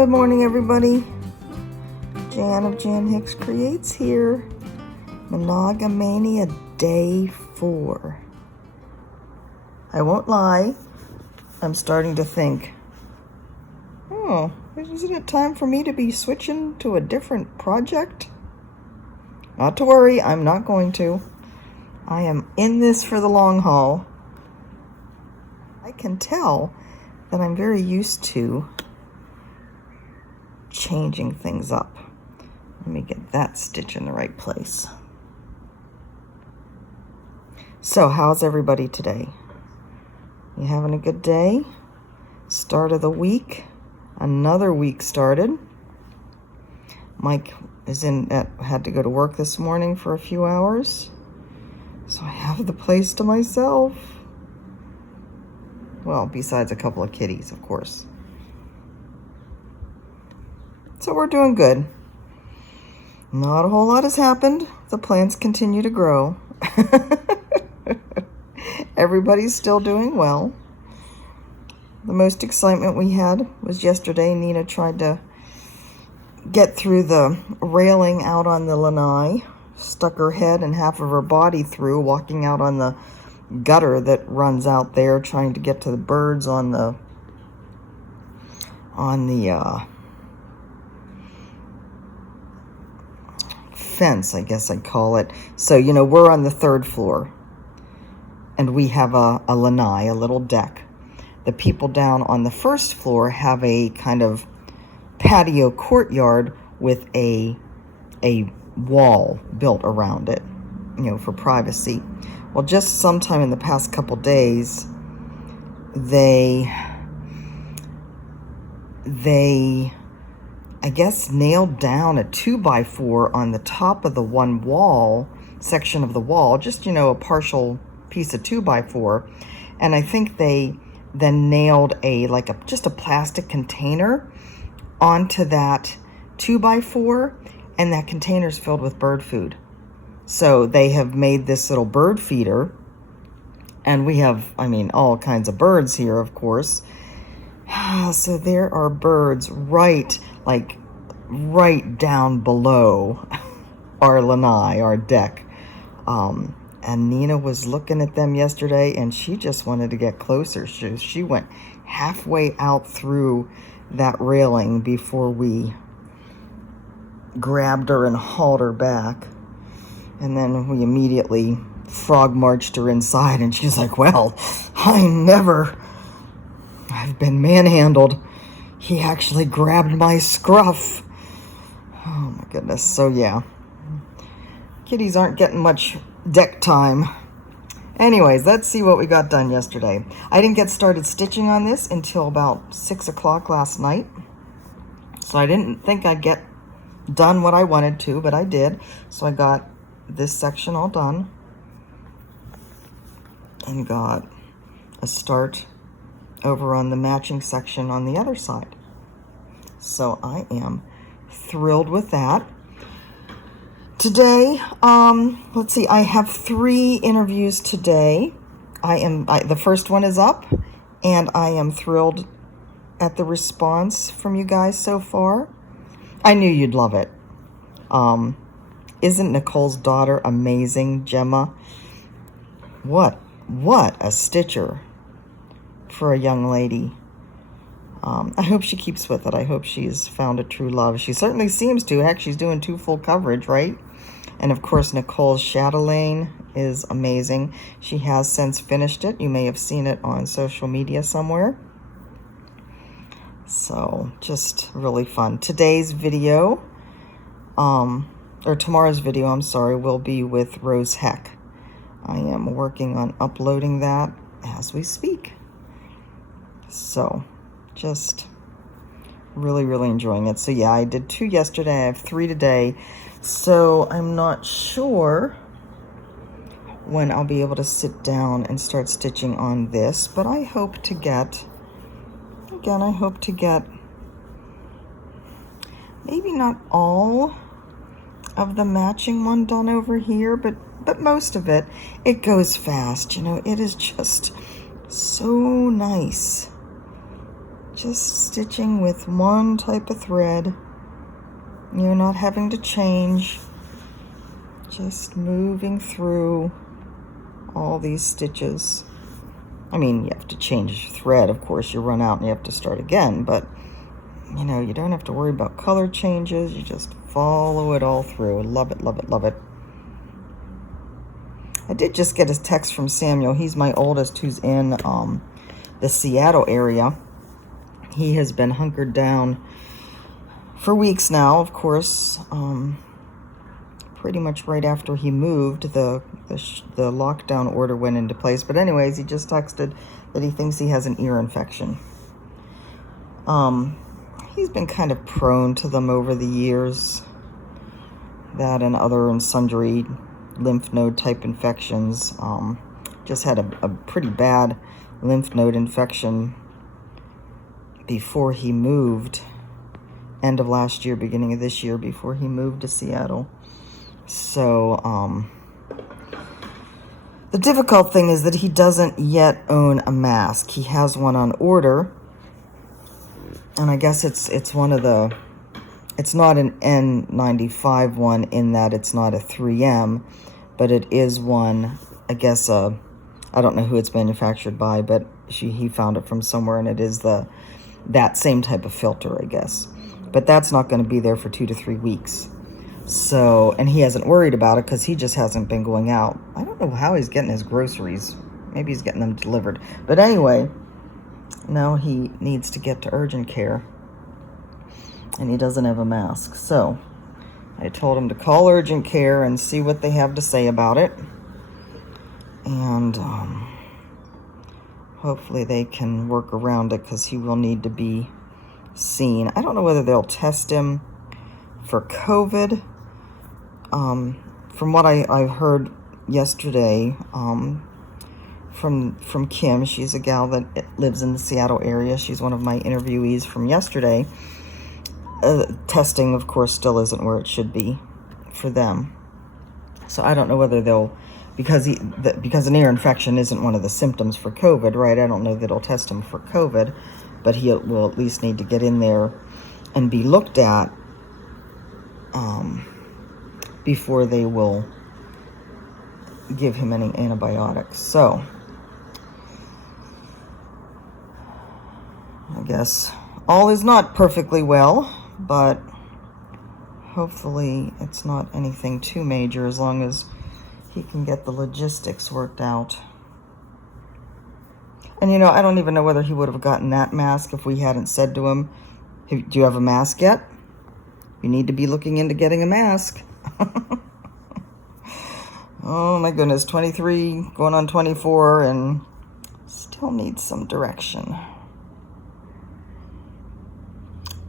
Good morning, everybody. Jan of Jan Hicks Creates here. MonogaMaynia Day 4. I won't lie, I'm starting to think, oh, isn't it time for me to be switching to a different project? Not to worry, I'm not going to. I am in this for the long haul. I can tell that I'm very used to changing things up. Let me get that stitch in the right place. So how's everybody today? You having a good day? Start of the week. Another week started. Mike is had to go to work this morning for a few hours. So I have the place to myself. Well, besides a couple of kitties, of course. So we're doing good. Not a whole lot has happened. The plants continue to grow. Everybody's still doing well. The most excitement we had was yesterday. Nina tried to get through the railing out on the lanai, stuck her head and half of her body through, walking out on the gutter that runs out there, trying to get to the birds on the fence, I guess I'd call it. So, you know, we're on the 3rd floor and we have a lanai, a little deck. The people down on the 1st floor have a kind of patio courtyard with a wall built around it, you know, for privacy. Well, just sometime in the past couple days, they I guess nailed down a 2x4 on the top of the one wall, section of the wall, just, you know, a partial piece of 2x4. And I think they then nailed just a plastic container onto that 2x4, and that container's filled with bird food. So they have made this little bird feeder, and we have, I mean, all kinds of birds here, of course. So there are birds right down below our lanai, our deck. And Nina was looking at them yesterday, and she just wanted to get closer. She went halfway out through that railing before we grabbed her and hauled her back. And then we immediately frog marched her inside, and she's like, well, I've been manhandled. He actually grabbed my scruff. Oh my goodness. So yeah, kitties aren't getting much deck time. Anyways, let's see what we got done yesterday. I didn't get started stitching on this until about 6 o'clock last night. So I didn't think I'd get done what I wanted to, but I did. So I got this section all done and got a start over on the matching section on the other side. So I am thrilled with that. Today, let's see, I have 3 interviews today. The first one is up, and I am thrilled at the response from you guys so far. I knew you'd love it. Isn't Nicole's daughter amazing, Gemma? What a stitcher for a young lady. I hope she keeps with it. I hope she's found a true love. She certainly seems to. Heck, she's doing 2 full coverage, right? And of course, Nicole's chatelaine is amazing. She has since finished it. You may have seen it on social media somewhere. So just really fun. Today's video, or tomorrow's video, I'm sorry, will be with Rose Heck. I am working on uploading that as we speak. So just really enjoying it. So yeah, I did 2 yesterday. I have 3 today. So I'm not sure when I'll be able to sit down and start stitching on this, but I hope to get, again, maybe not all of the matching one done over here, but most of it. It goes fast, you know. It is just so nice Just stitching with one type of thread. You're not having to change. Just moving through all these stitches. I mean, you have to change thread, of course. You run out and you have to start again, but you know, you don't have to worry about color changes. You just follow it all through. Love it, love it, love it. I did just get a text from Samuel. He's my oldest, who's in the Seattle area. He has been hunkered down for weeks now, of course. Pretty much right after he moved, the lockdown order went into place. But anyways, he just texted that he thinks he has an ear infection. He's been kind of prone to them over the years. That and other and sundry lymph node type infections. Just had a pretty bad lymph node infection before he moved. End of last year, beginning of this year, before he moved to Seattle. So, the difficult thing is that he doesn't yet own a mask. He has one on order. And I guess it's one of the, it's not an N95 one in that it's not a 3M, but it is one, I guess, I don't know who it's manufactured by, but he found it from somewhere, and it is that same type of filter, I guess. But that's not going to be there for 2 to 3 weeks. So, and he hasn't worried about it because he just hasn't been going out. I don't know how he's getting his groceries. Maybe he's getting them delivered. But anyway, now he needs to get to urgent care. And he doesn't have a mask. So, I told him to call urgent care and see what they have to say about it. And hopefully they can work around it because he will need to be seen. I don't know whether they'll test him for COVID. From what I heard yesterday from Kim, she's a gal that lives in the Seattle area. She's one of my interviewees from yesterday. Testing, of course, still isn't where it should be for them. So I don't know whether they'll, because an ear infection isn't one of the symptoms for COVID, right? I don't know that it'll test him for COVID, but he will at least need to get in there and be looked at before they will give him any antibiotics. So I guess all is not perfectly well, but hopefully it's not anything too major as long as he can get the logistics worked out. And you know, I don't even know whether he would have gotten that mask if we hadn't said to him, do you have a mask yet? You need to be looking into getting a mask. Oh my goodness, 23 going on 24 and still needs some direction.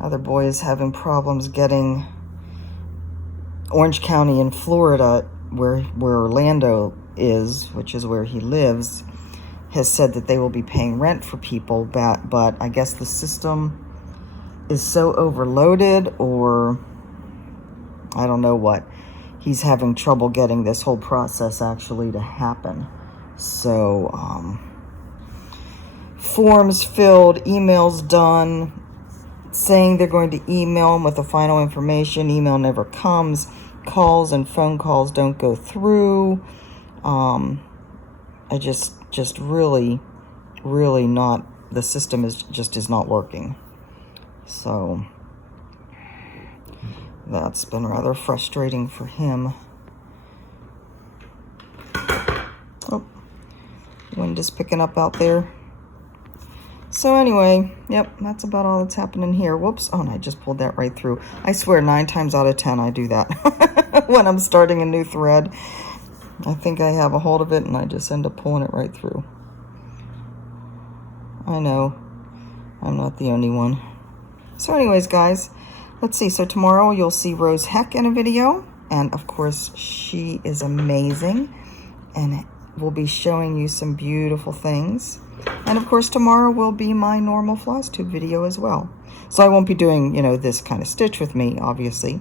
Other boy is having problems getting Orange County in Florida, where Orlando is, which is where he lives, has said that they will be paying rent for people, but I guess the system is so overloaded, or I don't know what. He's having trouble getting this whole process actually to happen. So, forms filled, emails done, saying they're going to email him with the final information. Email never comes. Calls and phone calls don't go through. I just really not, the system is not working. So that's been rather frustrating for him. Oh, wind is picking up out there. So anyway, yep, that's about all that's happening here. Whoops, oh, and I just pulled that right through. I swear 9 times out of 10 I do that when I'm starting a new thread. I think I have a hold of it and I just end up pulling it right through. I know, I'm not the only one. So anyways, guys, let's see. So tomorrow you'll see Rose Heck in a video. And of course, she is amazing. And we'll be showing you some beautiful things. And of course, tomorrow will be my normal floss tube video as well. So I won't be doing, you know, this kind of stitch with me, obviously.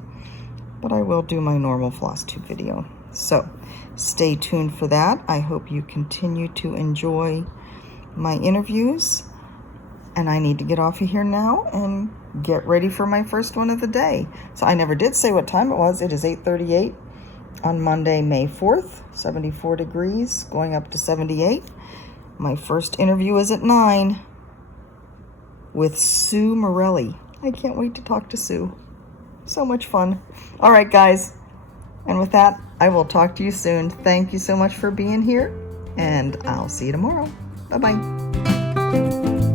But I will do my normal floss tube video. So stay tuned for that. I hope you continue to enjoy my interviews. And I need to get off of here now and get ready for my first one of the day. So I never did say what time it was. It is 8:38 on Monday, May 4th, 74 degrees, going up to 78. My first interview is at 9 with Sue Morelli. I can't wait to talk to Sue. So much fun. All right, guys. And with that, I will talk to you soon. Thank you so much for being here, and I'll see you tomorrow. Bye-bye.